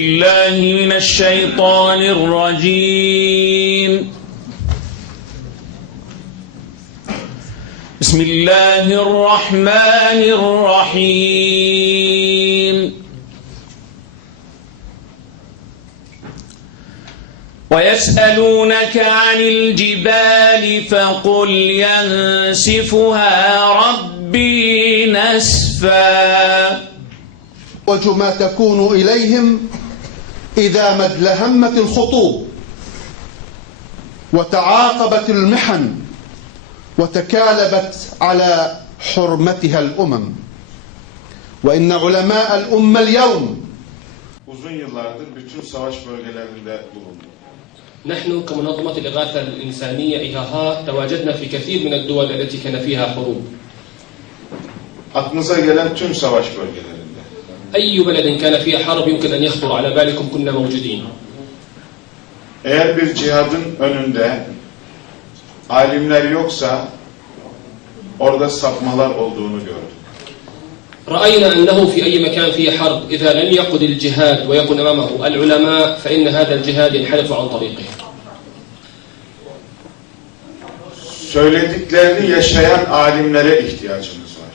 الله من الشيطان الرجيم. بسم الله الرحمن الرحيم. ويسألونك عن الجبال فقل ينسفها ربي نسفا. وما تكون إليهم إذا ما ادلهمت الخطوب وتعاقبت المحن وتكالبت على حرمتها الأمم. وإن علماء الأمة اليوم uzun yıllardır bütün savaş bölgelerinde bulundu. نحن كمنظمة الإغاثة الإنسانية إيهاها تواجدنا في كثير من الدول التي كان فيها حروب. Aklınıza gelen tüm savaş bölgelerinde. أي بلد كان فيها حرب يمكن أن يخطر على بالكم كنا موجودين. Eğer bir cihadın önünde alimler yoksa orada sapmalar olduğunu gördük. رأينا أنه في أي مكان فيه حرب إذا لم يقد الجهاد ويكن أمامه العلماء فإن هذا الجهاد ينحرف عن طريقه. Söylediklerini yaşayan alimlere ihtiyacımız var.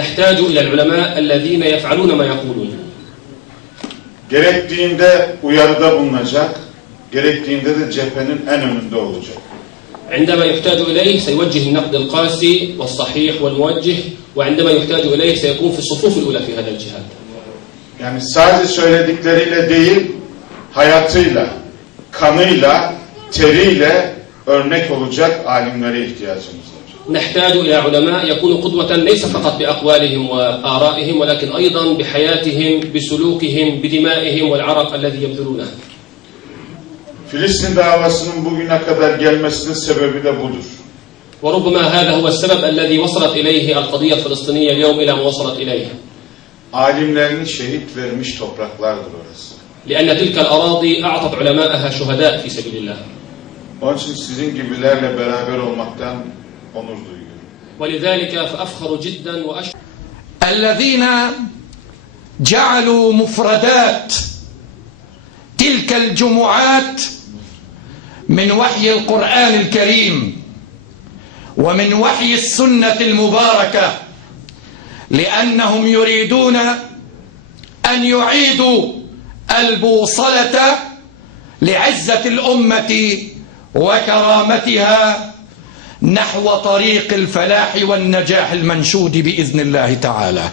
نحتاج إلى العلماء الذين يفعلون ما يقولون. Gerektiğinde uyarıda bulunacak, gerektiğinde de cephenin en önünde olacak. عندما يحتاج إليه سيوجه النقد القاسي والصحيح والموجه، وعندما يحتاج إليه سيكون في الصفوف الأولى في هذا الجهاد. Yani sadece söyledikleriyle değil, hayatıyla, kanıyla, teriyle örnek olacak alimlere ihtiyacımız var. نحتاج إلى علماء يكونوا قدوة ليس فقط بأقوالهم وآرائهم ولكن أيضا بحياتهم بسلوكهم بدمائهم والعرق الذي يبذلونه. Filistin davasının bugüne kadar gelmesinin sebebi de budur. وربما هذا هو السبب الذي وصلت إليه القضية الفلسطينية اليوم إلى ما وصلت إليه. Alimlerini şehit vermiş topraklardır orası. لأن تلك الأراضي أعطت علماءها شهداء في سبيل الله. Onun için sizin gibilerle beraber olmaktan onur duyuyorum. ولذلك فأفخر جدا وأشكر الذين جعلوا مفردات تلك الجمعات من وحي القرآن الكريم ومن وحي السنة المباركة، لأنهم يريدون أن يعيدوا البوصلة لعزة الأمة وكرامتها نحو طريق الفلاح والنجاح المنشود بإذن الله تعالى.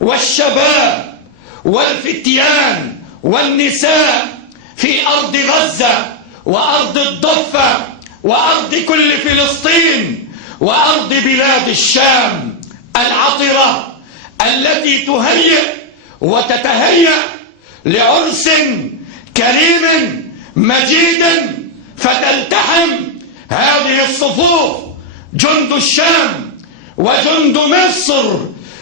والشباب والفتيان والنساء في أرض غزة وأرض الضفة وأرض كل فلسطين وأرض بلاد الشام العطرة التي تهيئ وتتهيأ لعرس كريم مجيد، فتلتحم هذه الصفوف جند الشام وجند مصر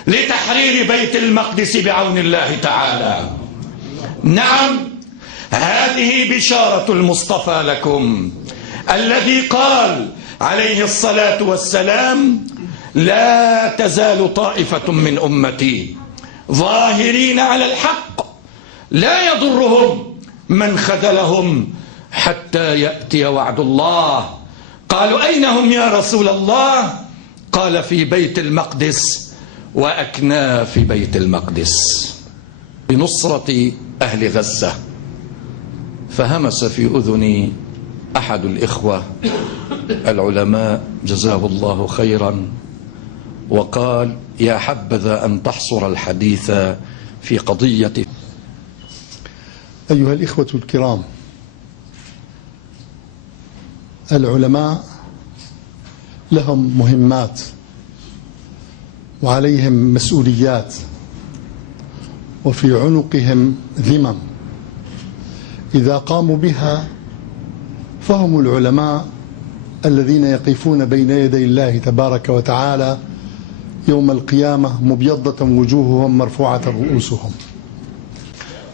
لتحرير بيت المقدس بعون الله تعالى. نعم، هذه بشارة المصطفى لكم الذي قال عليه الصلاة والسلام: لا تزال طائفة من أمتي ظاهرين على الحق لا يضرهم من خذلهم حتى يأتي وعد الله. قالوا: أين هم يا رسول الله؟ قال: في بيت المقدس وأكناف بيت المقدس. بنصرة أهل غزة فهمس في أذني أحد الإخوة العلماء جزاه الله خيرا وقال: يا حبذا أن تحصر الحديث في قضية. أيها الإخوة الكرام، العلماء لهم مهمات وعليهم مسؤوليات وفي عنقهم ذمم، إذا قاموا بها فهم العلماء الذين يقفون بين يدي الله تبارك وتعالى يوم القيامة مبيضة وجوههم مرفوعة رؤوسهم.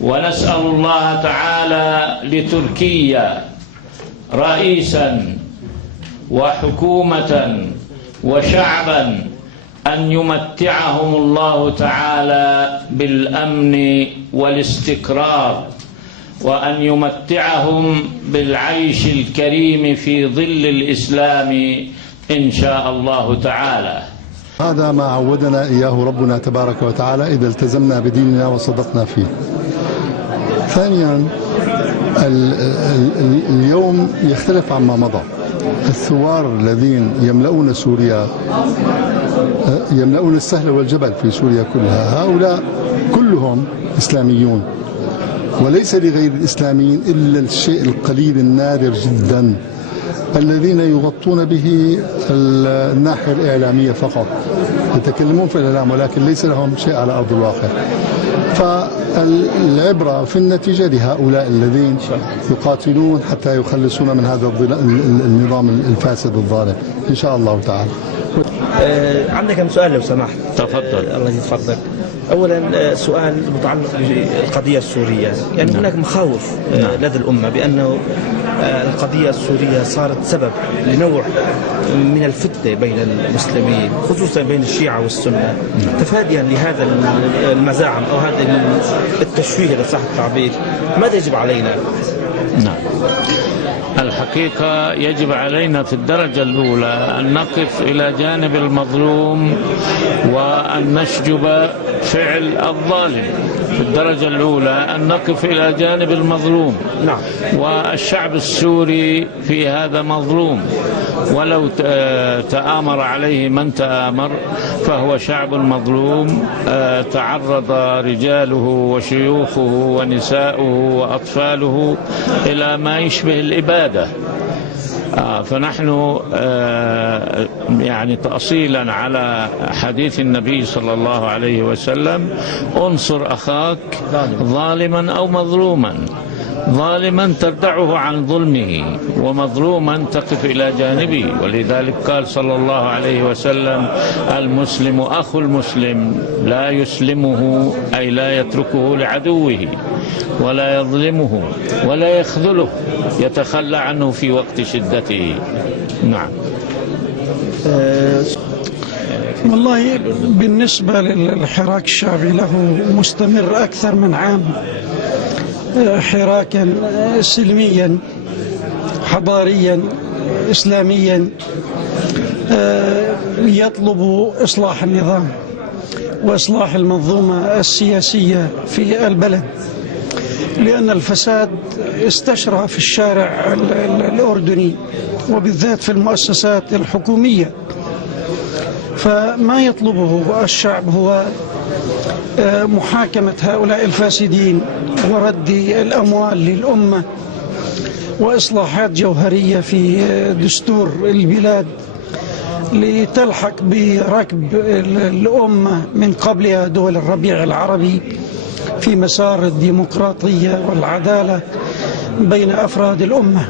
ونسأل الله تعالى لتركيا رئيسا وحكومة وشعبا أن يمتعهم الله تعالى بالأمن والاستقرار، وأن يمتعهم بالعيش الكريم في ظل الإسلام إن شاء الله تعالى. هذا ما عودنا إياه ربنا تبارك وتعالى إذا التزمنا بديننا وصدقنا فيه. ثانيا، اليوم يختلف عما مضى. الثوار الذين يملؤون سوريا، يملؤون السهل والجبل في سوريا كلها، هؤلاء كلهم إسلاميون، وليس لغير الإسلاميين إلا الشيء القليل النادر جدا الذين يغطون به الناحية الإعلامية فقط، يتكلمون في الإعلام ولكن ليس لهم شيء على أرض الواقع. فالعبرة في النتيجة لهؤلاء الذين يقاتلون حتى يخلصون من هذا النظام الفاسد الظالم إن شاء الله تعالى. عندك كم سؤال لو سمحت؟ تفضل. الله يتفضل. أولا سؤال متعلق بالقضية السورية، يعني هناك مخاوف لدى الأمة بأنه القضية السورية صارت سبب لنوع من الفتنة بين المسلمين، خصوصا بين الشيعة والسنة، تفاديا لهذا المزاعم أو هذا التشويه إذا صح التعبير. ماذا يجب علينا؟ نعم، الحقيقة يجب علينا في الدرجة الأولى أن نقف إلى جانب المظلوم وأن نشجب فعل الظالم. في الدرجة الأولى أن نقف إلى جانب المظلوم. نعم. والشعب السوري في هذا مظلوم، ولو تآمر عليه من تآمر فهو شعب مظلوم، تعرض رجاله وشيوخه ونساؤه وأطفاله إلى ما يشبه الإبادة. فنحن يعني تأصيلا على حديث النبي صلى الله عليه وسلم: انصر أخاك ظالما أو مظلوما، ظالما تردعه عن ظلمه ومظلوما تقف إلى جانبه. ولذلك قال صلى الله عليه وسلم: المسلم أخو المسلم لا يسلمه، أي لا يتركه لعدوه ولا يظلمه ولا يخذله، يتخلى عنه في وقت شدته. نعم. والله بالنسبة للحراك الشعبي له مستمر أكثر من عام، حراكا سلميا حضاريا إسلاميا يطلب إصلاح النظام وإصلاح المنظومة السياسية في البلد، لأن الفساد استشرى في الشارع الأردني وبالذات في المؤسسات الحكومية. فما يطلبه الشعب هو محاكمة هؤلاء الفاسدين ورد الأموال للأمة وإصلاحات جوهرية في دستور البلاد لتلحق بركب الأمة من قبلها دول الربيع العربي في مسار الديمقراطية والعدالة بين أفراد الأمة.